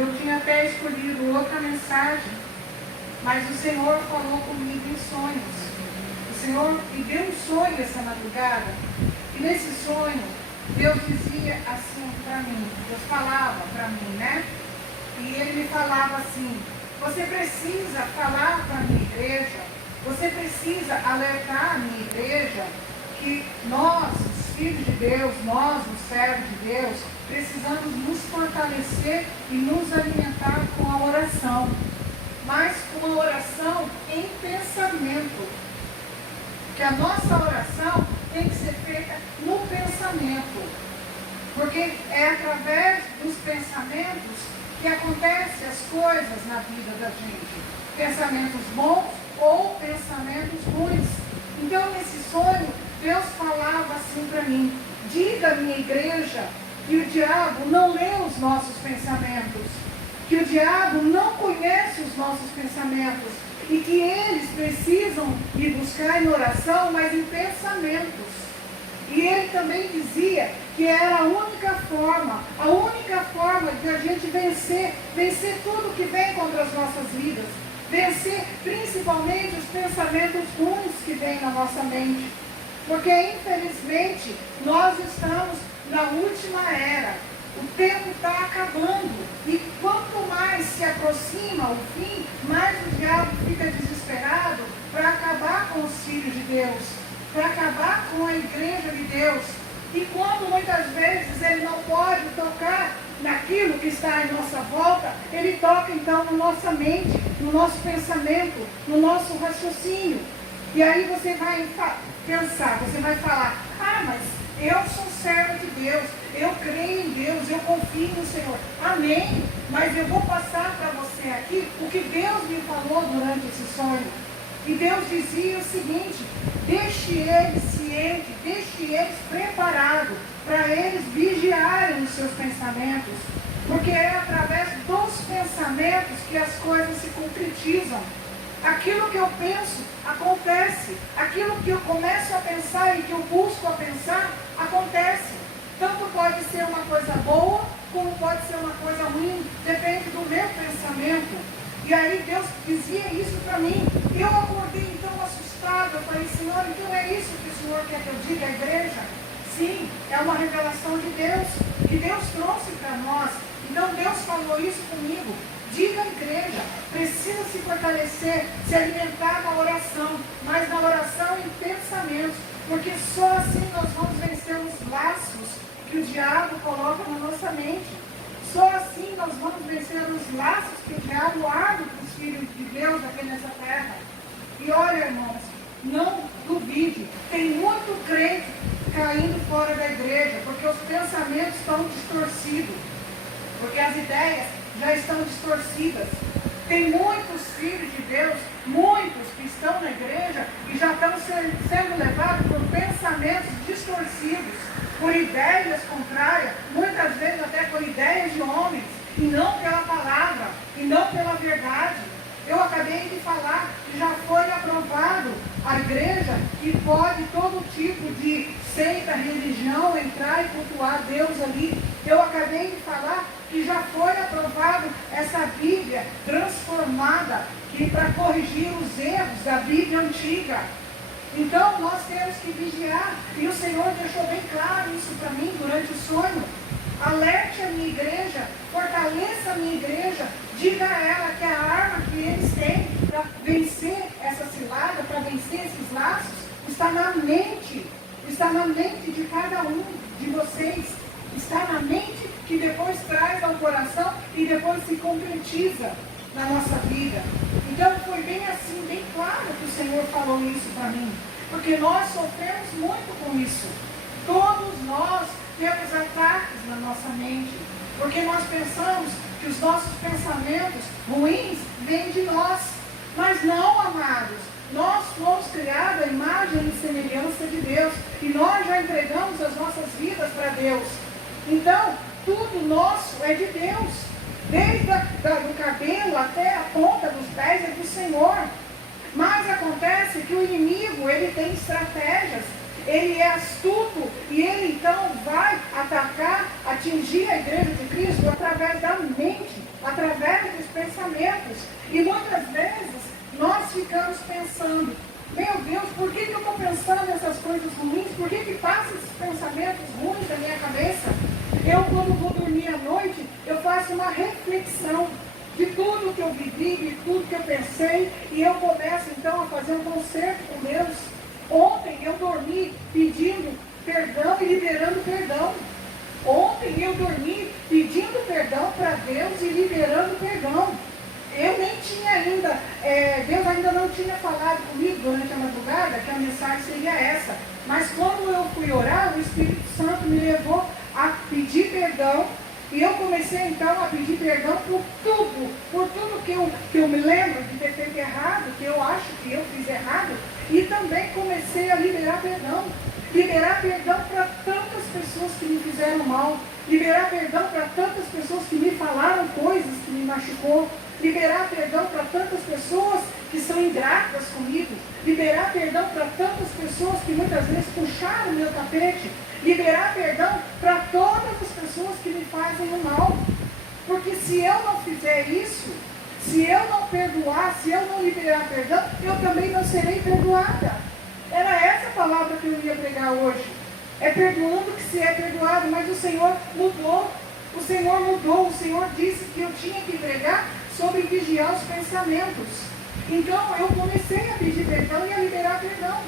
eu tinha até escolhido outra mensagem, mas o Senhor falou comigo em sonhos. O Senhor me deu um sonho essa madrugada, e nesse sonho, Deus dizia assim para mim, Deus falava para mim, né? E Ele me falava assim: você precisa falar para a minha igreja, você precisa alertar a minha igreja que nós, os filhos de Deus, nós, os servos de Deus, precisamos nos fortalecer e nos alimentar com a oração, mas com a oração em pensamento. Que a nossa oração tem que ser feita no pensamento, porque é através dos pensamentos que acontecem as coisas na vida da gente, pensamentos bons ou pensamentos ruins. Então, nesse sonho, Deus falava assim para mim: diga à minha igreja que o diabo não lê os nossos pensamentos, que o diabo não conhece os nossos pensamentos, e que eles precisam ir buscar em oração, mas em pensamentos. E ele também dizia que era a única forma de a gente vencer tudo que vem contra as nossas vidas, vencer principalmente os pensamentos ruins que vêm na nossa mente. Porque infelizmente nós estamos na última era, o tempo está acabando, e quanto mais se aproxima o fim, mais o diabo fica desesperado para acabar com os filhos de Deus, para acabar com a igreja de Deus. E quando muitas vezes ele não pode tocar naquilo que está em nossa volta, ele toca então na nossa mente, no nosso pensamento, no nosso raciocínio. E aí você vai pensar, você vai falar: ah, mas eu sou servo de Deus, eu creio em Deus, eu confio no Senhor. Amém. Mas eu vou passar para você aqui o que Deus me falou durante esse sonho. E Deus dizia o seguinte: deixe eles cientes, deixe eles preparados para eles vigiarem os seus pensamentos. Porque é através dos pensamentos que as coisas se concretizam. Aquilo que eu penso, acontece. Aquilo que eu começo a pensar e que eu busco a pensar, acontece. Tanto pode ser uma coisa boa, como pode ser uma coisa ruim, depende do meu pensamento. E aí Deus dizia isso para mim. Eu acordei então assustado. Eu falei: Senhor, então é isso que o Senhor quer que eu diga à igreja? Sim, é uma revelação de Deus, que Deus trouxe para nós. Então Deus falou isso comigo. Diga à igreja, precisa se fortalecer, se alimentar na oração, mas na oração em pensamentos, porque só assim nós vamos vencer os laços que o diabo coloca na nossa mente. Só assim nós vamos vencer os laços que o diabo arma para os filhos de Deus aqui nessa terra. E olha, irmãos, não duvide, tem muito crente caindo fora da igreja, porque os pensamentos estão distorcidos, porque as ideias já estão distorcidas. Tem muitos filhos de Deus, muitos que estão na igreja e já estão sendo levados por pensamentos distorcidos, por ideias contrárias, muitas vezes até por ideias de homens, e não pela palavra, e não pela verdade. Eu acabei de falar que já foi aprovado a igreja que pode todo tipo de seita, religião entrar e cultuar Deus ali. Eu acabei de falar que já foi aprovado essa Bíblia transformada, que para corrigir os erros da Bíblia antiga. Então nós temos que vigiar, e o Senhor deixou bem claro isso para mim durante o sonho. Alerte a minha igreja, fortaleça a minha igreja, diga a ela que a arma que eles têm para vencer essa cilada, para vencer esses laços, está na mente de cada um de vocês, está na mente que depois traz ao coração e depois se concretiza na nossa vida. Então foi bem assim, bem claro que o Senhor falou isso para mim, porque nós sofremos muito com isso. Todos nós temos ataques na nossa mente, porque nós pensamos que os nossos pensamentos ruins vêm de nós. Mas não, amados, nós fomos criados à imagem e semelhança de Deus, e nós já entregamos as nossas vidas para Deus. Então, tudo nosso é de Deus, desde do cabelo até a ponta dos pés é do Senhor. Mas acontece que o inimigo, ele tem estratégias, ele é astuto, e ele então vai atacar, atingir a igreja de Cristo através da mente, através pensamentos. E muitas vezes nós ficamos pensando, meu Deus, por que eu estou pensando essas coisas ruins? Por que passa esses pensamentos ruins na minha cabeça? Eu, quando vou dormir à noite, eu faço uma reflexão de tudo que eu vivi, de tudo que eu pensei, e eu começo então a fazer um concerto com Deus. Ontem eu dormi pedindo perdão e liberando perdão. Ontem eu dormi pedindo perdão para Deus e liberando perdão. Eu nem tinha ainda, Deus ainda não tinha falado comigo durante a madrugada que a mensagem seria essa. Mas quando eu fui orar, o Espírito Santo me levou a pedir perdão. E eu comecei então a pedir perdão por tudo que eu me lembro de ter feito errado, que eu acho que eu fiz errado. E também comecei a liberar perdão. Liberar perdão para tantas pessoas que me fizeram mal. Liberar perdão para tantas pessoas que me falaram coisas que me machucou. Liberar perdão para tantas pessoas que são ingratas comigo. Liberar perdão para tantas pessoas que muitas vezes puxaram o meu tapete. Liberar perdão para todas as pessoas que me fazem o mal. Porque se eu não fizer isso, se eu não perdoar, se eu não liberar perdão, eu também não serei perdoada. Era essa a palavra que eu ia pregar hoje. É perdoando que se é perdoado, mas o Senhor mudou. O Senhor mudou, o Senhor disse que eu tinha que pregar sobre vigiar os pensamentos. Então eu comecei a pedir perdão e a liberar perdão.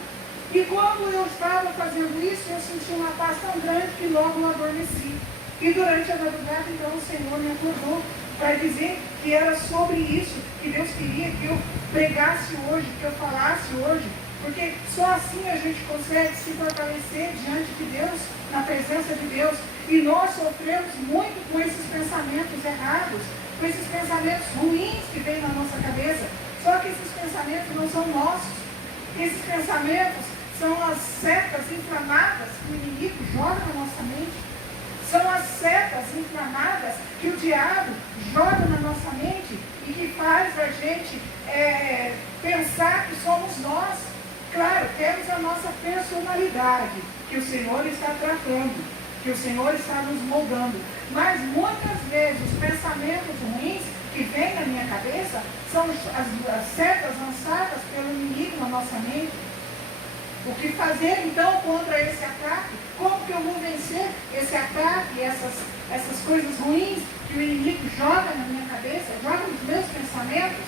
E quando eu estava fazendo isso, eu senti uma paz tão grande que logo eu adormeci. E durante a madrugada, então, o Senhor me acordou para dizer que era sobre isso que Deus queria que eu pregasse hoje, que eu falasse hoje. Porque só assim a gente consegue se fortalecer diante de Deus, na presença de Deus. E nós sofremos muito com esses pensamentos errados, com esses pensamentos ruins que vêm na nossa cabeça. Só que esses pensamentos não são nossos. Esses pensamentos são as setas inflamadas que o inimigo joga na nossa mente. São as setas inflamadas que o diabo joga na nossa mente e que faz a gente pensar que somos nós. Claro, temos a nossa personalidade, que o Senhor está tratando, que o Senhor está nos moldando. Mas muitas vezes os pensamentos ruins que vêm na minha cabeça são as setas lançadas pelo inimigo na nossa mente. O que fazer então contra esse ataque? Como que eu vou vencer esse ataque, essas coisas ruins que o inimigo joga na minha cabeça, joga nos meus pensamentos?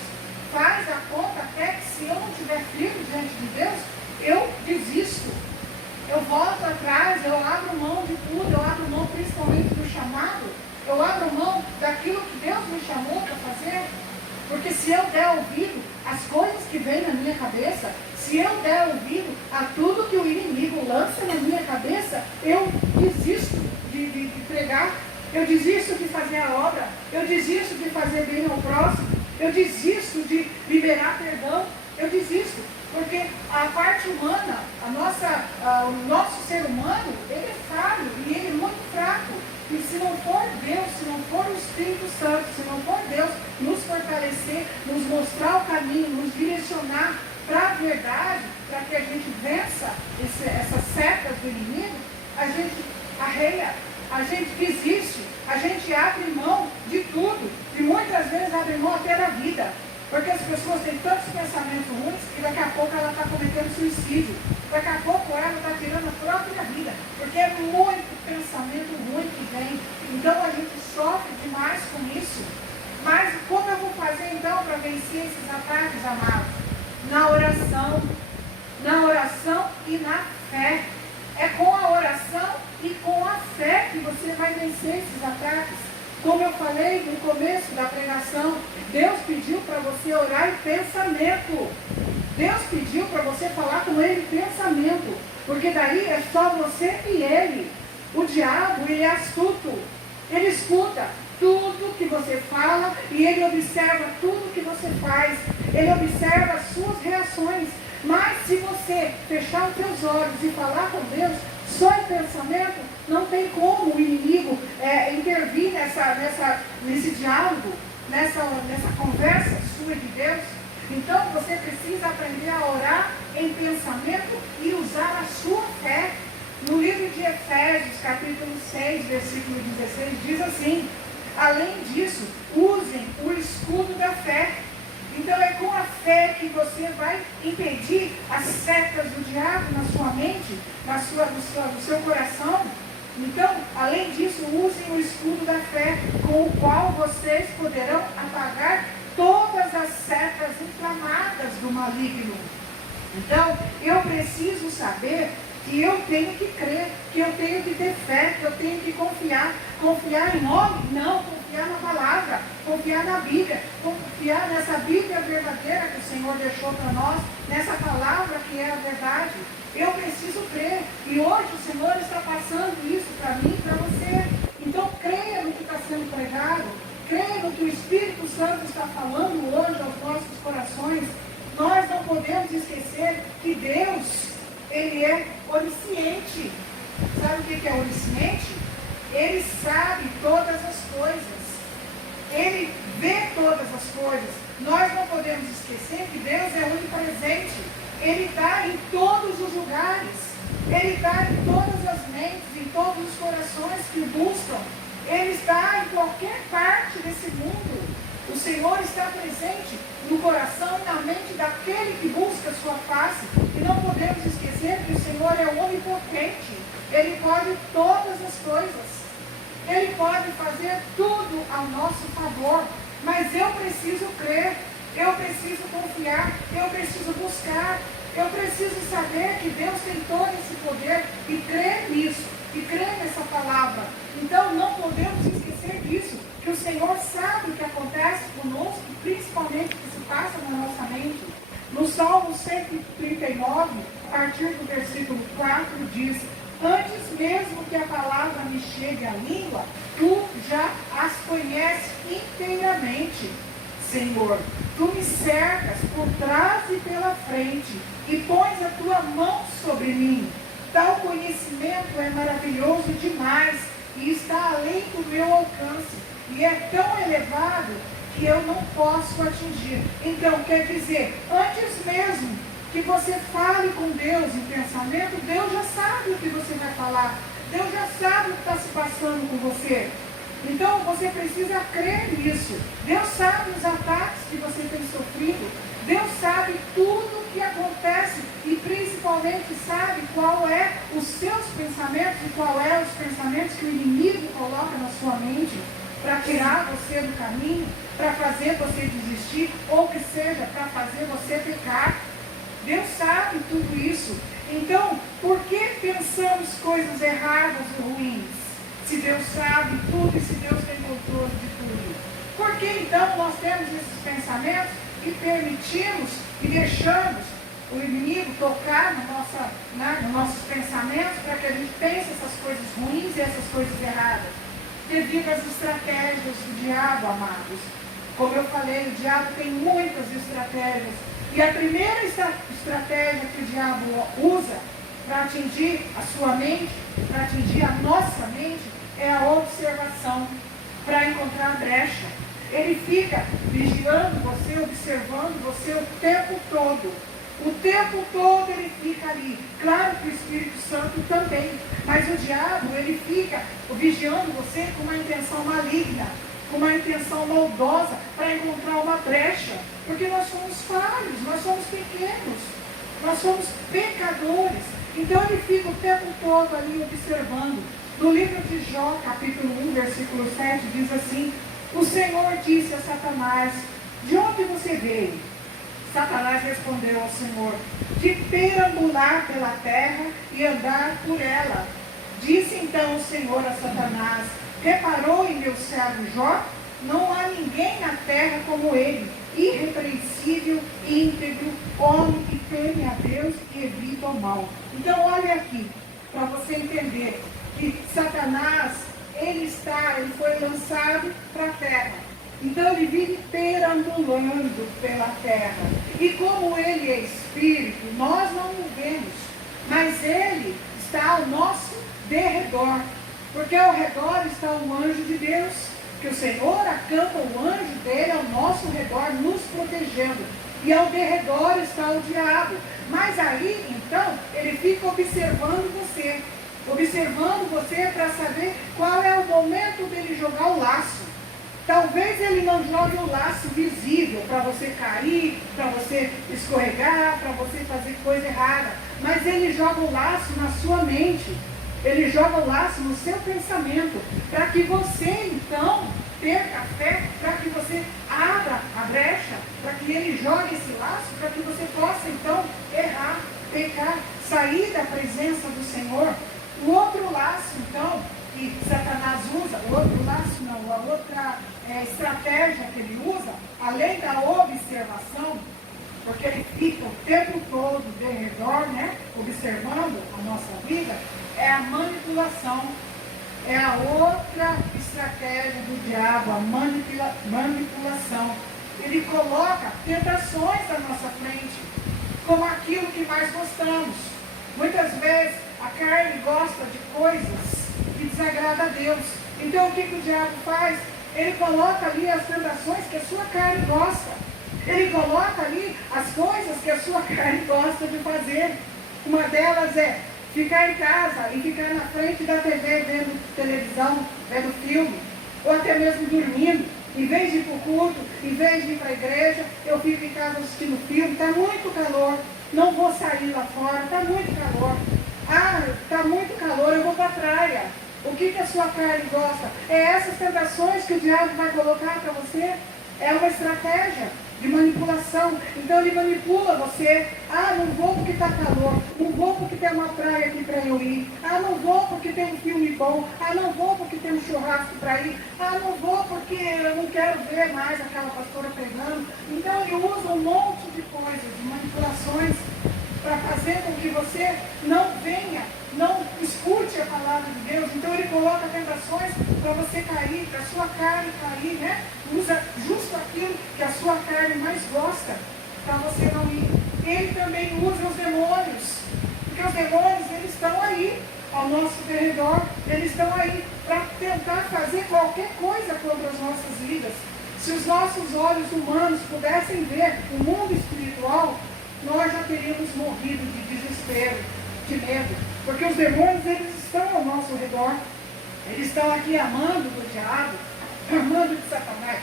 Faz a conta até que se eu não estiver firme diante de Deus, eu desisto. Eu volto atrás, eu abro mão de tudo, eu abro mão principalmente do chamado, eu abro mão daquilo que Deus me chamou para fazer. Porque se eu der ouvido às coisas que vêm na minha cabeça, se eu der ouvido a tudo que o inimigo lança na minha cabeça, eu desisto de pregar, eu desisto de fazer a obra, eu desisto de fazer bem ao próximo, eu desisto de liberar perdão, eu desisto. Porque a parte humana, o nosso ser humano, ele é falho e ele é muito fraco. E se não for Deus, se não for o Espírito Santo, se não for Deus nos fortalecer, nos mostrar o caminho, nos direcionar para a verdade, para que a gente vença essas setas do inimigo, a gente arreia, a gente desiste, a gente abre mão de tudo. E muitas vezes abre mão até da vida. Porque as pessoas têm tantos pensamentos ruins que daqui a pouco ela está cometendo suicídio. Daqui a pouco ela está tirando a própria vida. Porque é muito pensamento ruim que vem. Então a gente sofre demais com isso. Mas como eu vou fazer então para vencer esses ataques, amados? Na oração e na fé. É com a oração e com a fé que você vai vencer esses ataques. Como eu falei no começo da pregação, Deus pediu para você orar em pensamento. Deus pediu para você falar com Ele em pensamento. Porque daí é só você e Ele. O diabo, ele é astuto. Ele escuta tudo que você fala e ele observa tudo que você faz. Ele observa as suas reações. Mas se você fechar os seus olhos e falar com Deus só em pensamento, não tem como o inimigo intervir nesse diálogo, nessa conversa sua de Deus. Então você precisa aprender a orar em pensamento e usar a sua fé. No livro de Efésios, capítulo 6, versículo 16, diz assim: além disso, usem o escudo da da fé. Então é com a fé que você vai impedir as setas do diabo na sua mente, no seu coração. Então, além disso, usem o escudo da fé, com o qual vocês poderão apagar todas as setas inflamadas do maligno. Então, eu preciso saber que eu tenho que crer, que eu tenho que ter fé, que eu tenho que confiar. Confiar em homem? Não, confiar na palavra, confiar na Bíblia, confiar nessa Bíblia verdadeira que o Senhor deixou para nós, nessa palavra que é a verdade. Eu preciso crer, e hoje o Senhor está passando isso para mim e para você. Então creia no que está sendo pregado, creia no que o Espírito Santo está falando hoje aos nossos corações. Nós não podemos esquecer que Deus, Ele é onisciente. Sabe o que é onisciente? Ele sabe todas as coisas. Ele vê todas as coisas. Nós não podemos esquecer que Deus é onipresente. Ele está em todos os lugares. Ele está em todas as mentes, em todos os corações que o buscam. Ele está em qualquer parte desse mundo. O Senhor está presente no coração e na mente daquele que busca a sua face. E não podemos esquecer que o Senhor é onipotente. Ele pode todas as coisas. Ele pode fazer tudo ao nosso favor. Mas eu preciso crer, eu preciso confiar, eu preciso buscar, eu preciso saber que Deus tem todo esse poder e crer nisso, e crer nessa palavra. Então não podemos esquecer disso, que o Senhor sabe o que acontece conosco, principalmente o que se passa na nossa mente. No Salmo 139, a partir do versículo 4, diz: antes mesmo que a palavra me chegue à língua, tu já as conheces inteiramente. Senhor, tu me cercas por trás e pela frente, e pões a tua mão sobre mim. Tal conhecimento é maravilhoso demais, e está além do meu alcance, e é tão elevado que eu não posso atingir. Então, quer dizer, antes mesmo que você fale com Deus em pensamento, Deus já sabe o que você vai falar. Deus já sabe o que está se passando com você. Então você precisa crer nisso. Deus sabe os ataques que você tem sofrido. Deus sabe tudo o que acontece e principalmente sabe qual é os seus pensamentos e qual é os pensamentos que o inimigo coloca na sua mente para tirar você do caminho, para fazer você desistir ou que seja para fazer você pecar. Deus sabe tudo isso. Então, por que pensamos coisas erradas ou ruins? Se Deus sabe tudo e se Deus tem controle de tudo. Por que então nós temos esses pensamentos e permitimos e deixamos o inimigo tocar nos nossos pensamentos para que a gente pense essas coisas ruins e essas coisas erradas? Devido às estratégias do diabo, amados. Como eu falei, o diabo tem muitas estratégias. E a primeira estratégia que o diabo usa para atingir a sua mente, para atingir a nossa mente, é a observação, para encontrar brecha. Ele fica vigiando você, observando você o tempo todo. O tempo todo ele fica ali. Claro que o Espírito Santo também, mas o diabo, ele fica vigiando você com uma intenção maligna, com uma intenção maldosa, para encontrar uma brecha. Porque nós somos falhos, nós somos pequenos, nós somos pecadores. Então ele fica o tempo todo ali observando. No livro de Jó, capítulo 1, versículo 7, diz assim: o Senhor disse a Satanás: de onde você veio? Satanás respondeu ao Senhor: de perambular pela terra e andar por ela. Disse então o Senhor a Satanás: reparou em meu servo Jó? Não há ninguém na terra como ele, irrepreensível, íntegro, homem que teme a Deus e evita o mal. Então olha aqui, para você entender que Satanás, ele foi lançado para a terra. Então ele vive perambulando pela terra. E como ele é espírito, nós não o vemos, mas ele está ao nosso derredor. Porque ao redor está o anjo de Deus, que o Senhor acampa o anjo dele ao nosso redor, nos protegendo. E ao derredor está o diabo. Mas aí, então, ele fica observando você para saber qual é o momento dele jogar o laço. Talvez ele não jogue um laço visível para você cair, para você escorregar, para você fazer coisa errada. Mas ele joga um laço na sua mente. Ele joga um laço no seu pensamento. Para que você, então, perca a fé, para que você abra a brecha, para que ele jogue esse laço, para que você possa, então, errar, pecar, sair da presença do Senhor. O outro laço, então, que Satanás usa, o outro laço não, a outra estratégia que ele usa, além da observação, porque ele fica o tempo todo de redor, né, observando a nossa vida, é a manipulação. É a outra estratégia do diabo, a manipulação. Ele coloca tentações à nossa frente, como aquilo que mais gostamos. Muitas vezes a carne gosta de coisas que desagradam a Deus. Então o que o diabo faz? Ele coloca ali as tentações que a sua carne gosta. Ele coloca ali as coisas que a sua carne gosta de fazer. Uma delas é ficar em casa e ficar na frente da TV vendo televisão, vendo filme, ou até mesmo dormindo. Em vez de ir para o culto, em vez de ir para a igreja, eu fico em casa assistindo filme, está muito calor, não vou sair lá fora, está muito calor. Ah, está muito calor, eu vou para a praia. O que a sua carne gosta? É essas tentações que o diabo vai colocar para você. É uma estratégia de manipulação. Então ele manipula você. Ah, não vou porque está calor. Não vou porque tem uma praia aqui para eu ir. Ah, não vou porque tem um filme bom. Ah, não vou porque tem um churrasco para ir. Ah, não vou porque eu não quero ver mais aquela pastora pregando. Então ele usa um monte de coisas, de manipulações, para fazer com que você não venha, não escute a palavra de Deus. Então ele coloca tentações para você cair, para a sua carne cair, né? Usa justo aquilo que a sua carne mais gosta, para você não ir. Ele também usa os demônios, porque os demônios, eles estão aí, ao nosso derredor, eles estão aí para tentar fazer qualquer coisa contra as nossas vidas. Se os nossos olhos humanos pudessem ver o mundo espiritual, nós já teríamos morrido de desespero, de medo. Porque os demônios, eles estão ao nosso redor. Eles estão aqui amando do diabo, amando de Satanás,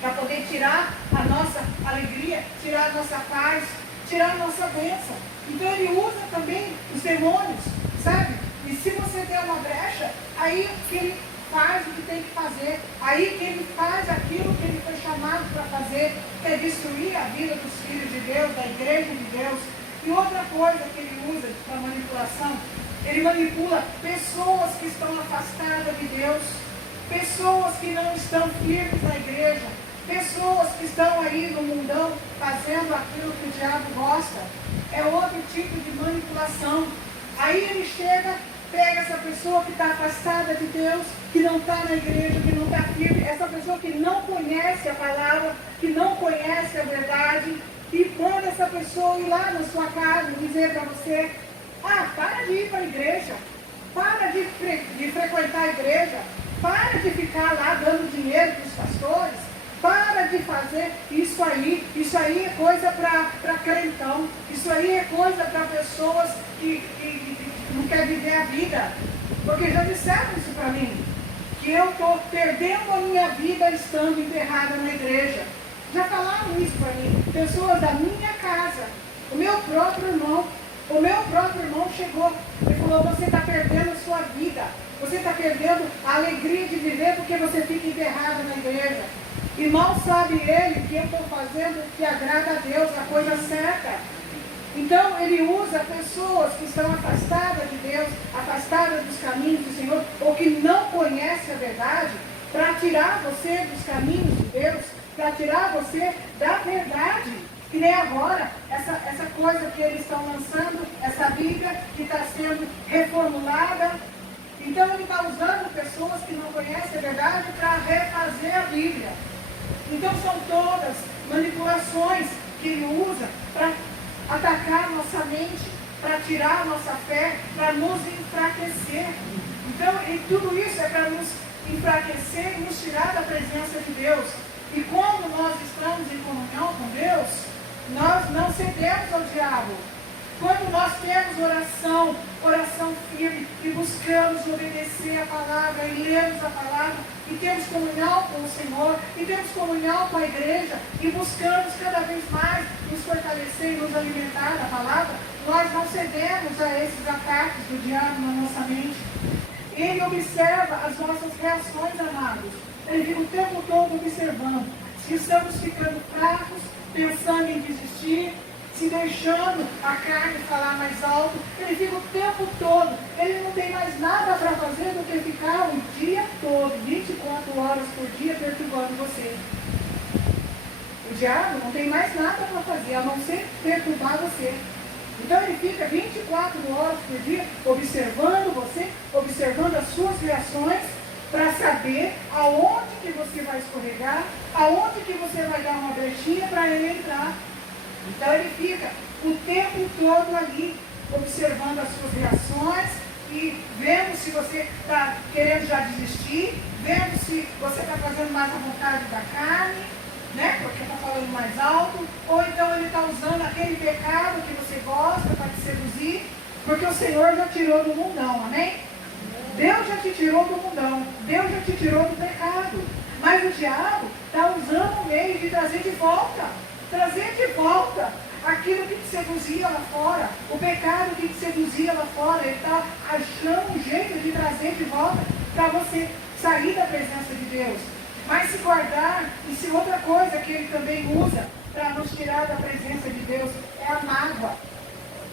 para poder tirar a nossa alegria, tirar a nossa paz, tirar a nossa bênção. Então ele usa também os demônios, sabe? E se você der uma brecha, aí que ele faz o que tem que fazer, aí que ele faz aquilo que ele foi chamado para fazer, que é destruir a vida dos filhos de Deus, da igreja de Deus. E outra coisa que ele usa para manipulação, ele manipula pessoas que estão afastadas de Deus, pessoas que não estão firmes na igreja, pessoas que estão aí no mundão fazendo aquilo que o diabo gosta. É outro tipo de manipulação. Aí ele chega, pega essa pessoa que está afastada de Deus, que não está na igreja, que não está firme, essa pessoa que não conhece a palavra, que não conhece a verdade, e manda essa pessoa ir lá na sua casa e dizer para você: ah, para de ir para a igreja, para de frequentar a igreja, para de ficar lá dando dinheiro para os pastores, para de fazer isso aí é coisa para crentão, isso aí é coisa para pessoas que não querem viver a vida. Porque já disseram isso para mim, que eu estou perdendo a minha vida estando enterrada na igreja. Já falaram isso para mim, pessoas da minha casa, o meu próprio irmão chegou e falou: você está perdendo a sua vida, você está perdendo a alegria de viver porque você fica enterrado na igreja. E mal sabe ele que eu estou fazendo o que agrada a Deus, a coisa certa. Então ele usa pessoas que estão afastadas de Deus, afastadas dos caminhos do Senhor, ou que não conhecem a verdade, para tirar você dos caminhos de Deus, para tirar você da verdade. Que nem agora, essa coisa que eles estão lançando, essa Bíblia que está sendo reformulada. Então ele está usando pessoas que não conhecem a verdade para refazer a Bíblia. Então são todas manipulações que ele usa para atacar a nossa mente, para tirar a nossa fé, para nos enfraquecer. Então, e tudo isso é para nos enfraquecer e nos tirar da presença de Deus. E quando nós estamos em comunhão com Deus, nós não cedemos ao diabo. Quando nós temos oração firme, e buscamos obedecer a palavra, e lemos a palavra, e temos comunhão com o Senhor, e temos comunhão com a igreja, e buscamos cada vez mais nos fortalecer e nos alimentar da palavra, nós não cedemos a esses ataques do diabo na nossa mente. Ele observa as nossas reações, amados. Ele fica o tempo todo observando se estamos ficando fracos, pensando em desistir, se deixando a carne falar mais alto. Ele fica o tempo todo. Ele não tem mais nada para fazer do que ficar o dia todo, 24 horas por dia, perturbando você. O diabo não tem mais nada para fazer, a não ser perturbar você. Então ele fica 24 horas por dia observando você, observando as suas reações, para saber aonde que você vai escorregar, aonde que você vai dar uma brechinha para ele entrar. Então ele fica o tempo todo ali, observando as suas reações e vendo se você está querendo já desistir, vendo se você está fazendo mais a vontade da carne, né? Porque está falando mais alto, ou então ele está usando aquele pecado que você gosta para te seduzir, porque o Senhor já tirou do mundão, amém? Deus já te tirou do mundão, Deus já te tirou do pecado, mas o diabo está usando o meio de trazer de volta aquilo que te seduzia lá fora, o pecado que te seduzia lá fora. Ele está achando um jeito de trazer de volta para você sair da presença de Deus. Mas se guardar, e se outra coisa que ele também usa para nos tirar da presença de Deus é a mágoa.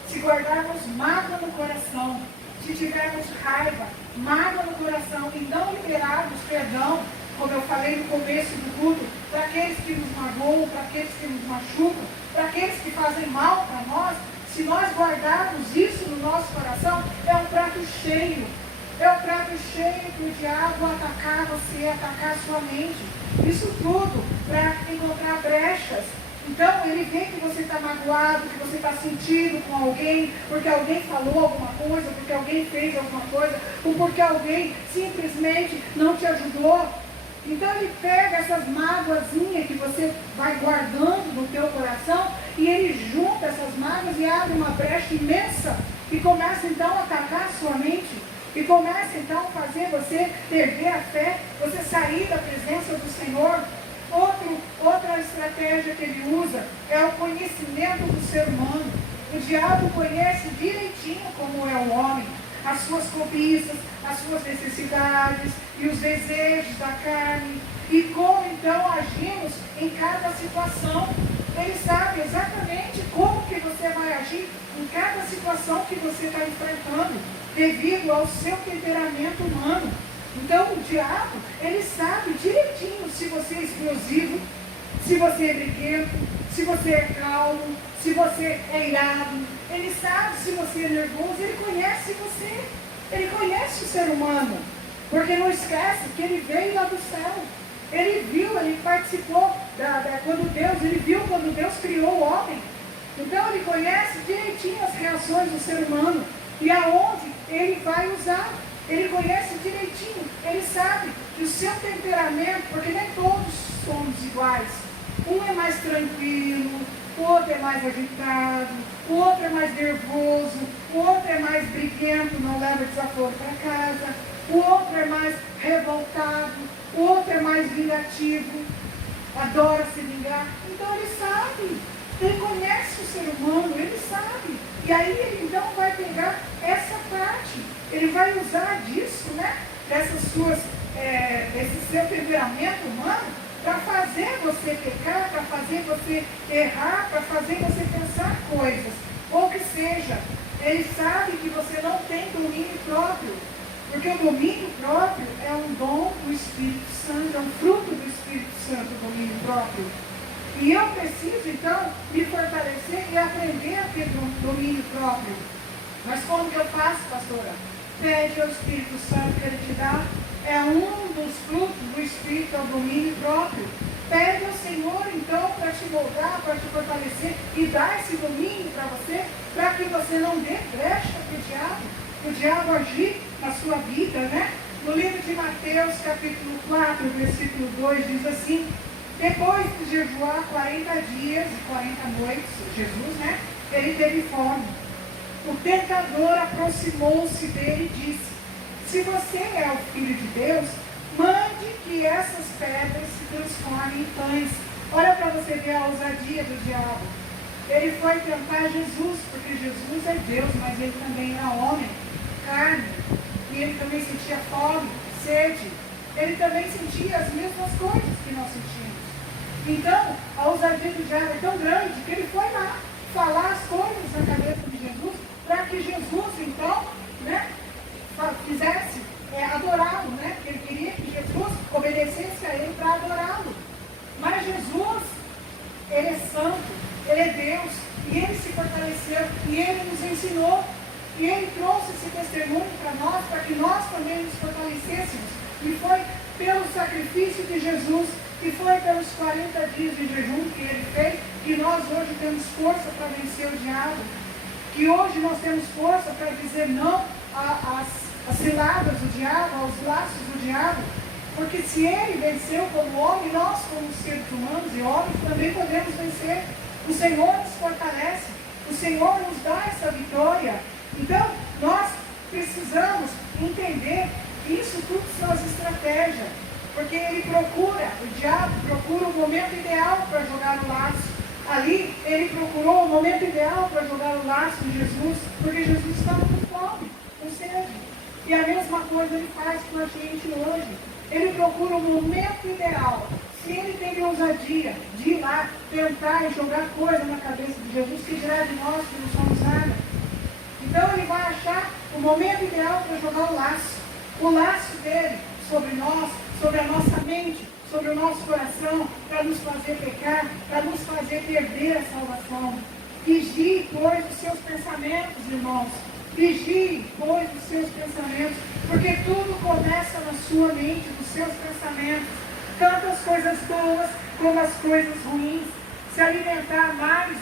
Se guardarmos mágoa no coração, se tivermos raiva, mágoa no coração e não liberarmos perdão, como eu falei no começo do culto, para aqueles que nos magoam, para aqueles que nos machucam, para aqueles que fazem mal para nós, se nós guardarmos isso no nosso coração, é um prato cheio. É um prato cheio para o diabo atacar você, atacar a sua mente. Isso tudo para encontrar brechas. Então ele vê que você está magoado, que você está sentido com alguém, porque alguém falou alguma coisa, porque alguém fez alguma coisa, ou porque alguém simplesmente não te ajudou. Então ele pega essas mágoazinhas que você vai guardando no teu coração e ele junta essas mágoas e abre uma brecha imensa e começa então a atacar a sua mente. E começa então a fazer você perder a fé, você sair da presença do Senhor. Outra estratégia que ele usa é o conhecimento do ser humano. O diabo conhece direitinho como é o homem, as suas cobiças, as suas necessidades e os desejos da carne. E como então agimos em cada situação. Ele sabe exatamente como que você vai agir em cada situação que você está enfrentando, devido ao seu temperamento humano. Então o diabo, ele sabe direitinho se você é explosivo, se você é briguento, se você é calmo, se você é irado. Ele sabe se você é nervoso, ele conhece você. Ele conhece o ser humano. Porque não esquece que ele veio lá do céu. Ele viu, ele participou ele viu quando Deus criou o homem. Então ele conhece direitinho as reações do ser humano e aonde ele vai usar. Ele conhece direitinho, ele sabe que o seu temperamento, porque nem todos somos iguais. Um é mais tranquilo, o outro é mais agitado, o outro é mais nervoso, o outro é mais briguento, não leva desaforo para casa, o outro é mais revoltado, o outro é mais vingativo, adora se vingar. Então ele sabe, ele conhece o ser humano, ele sabe. E aí ele então vai pegar essa parte, ele vai usar disso, né? Desse seu temperamento humano, para fazer você pecar, para fazer você errar, para fazer você pensar coisas. Ou que seja, ele sabe que você não tem domínio próprio. Porque o domínio próprio é um dom do Espírito Santo, é um fruto do Espírito Santo, o domínio próprio. E eu preciso, então, me fortalecer e aprender a ter domínio próprio. Mas como que eu faço, pastora? Pede ao Espírito Santo que Ele te dá. É um dos frutos do Espírito, é o domínio próprio. Pede ao Senhor, então, para te moldar, para te fortalecer e dar esse domínio para você, para que você não dê brecha para o diabo agir na sua vida, né? No livro de Mateus, capítulo 4, versículo 2, diz assim: depois de jejuar 40 dias e 40 noites, Jesus, né? Ele teve fome. o tentador aproximou-se dele e disse: se você é o Filho de Deus, mande que essas pedras se transformem em pães. Olha para você ver a ousadia do diabo. Ele foi tentar Jesus, porque Jesus é Deus, mas ele também era homem, carne. E ele também sentia fome, sede. Ele também sentia as mesmas coisas que nós sentimos. Então, a ousadia do diabo é tão grande que ele foi lá falar as coisas na cabeça de Jesus, para que Jesus, então, fizesse adorá-lo, porque ele queria que Jesus obedecesse a ele para adorá-lo. Mas Jesus, ele é santo, ele é Deus, e ele se fortaleceu, e ele nos ensinou, e ele trouxe esse testemunho para nós, para que nós também nos fortalecêssemos. E foi pelo sacrifício de Jesus, e foi pelos 40 dias de jejum que ele fez, que nós hoje temos força para vencer o diabo. Que hoje nós temos força para dizer não às ciladas do diabo, aos laços do diabo. Porque se ele venceu como homem, nós como seres humanos e homens também podemos vencer. O Senhor nos fortalece, o Senhor nos dá essa vitória. Então, nós precisamos entender que isso tudo são as estratégias. Porque ele procura, o diabo procura o momento ideal para jogar o laço. Ali, ele procurou o momento ideal para jogar o laço de Jesus, porque Jesus estava com fome, com sede. E a mesma coisa ele faz com a gente hoje. Ele procura o momento ideal. Se ele teve ousadia de ir lá, tentar e jogar coisa na cabeça de Jesus, que dirá de nós que não somos nada? Então ele vai achar o momento ideal para jogar o laço dele sobre nós, sobre a nossa mente, sobre o nosso coração, para nos fazer pecar, para nos fazer perder a salvação. Vigie, pois, os seus pensamentos, irmãos. Vigie, pois, os seus pensamentos, porque tudo começa na sua mente, nos seus pensamentos. Tanto as coisas boas como as coisas ruins. Se alimentar mais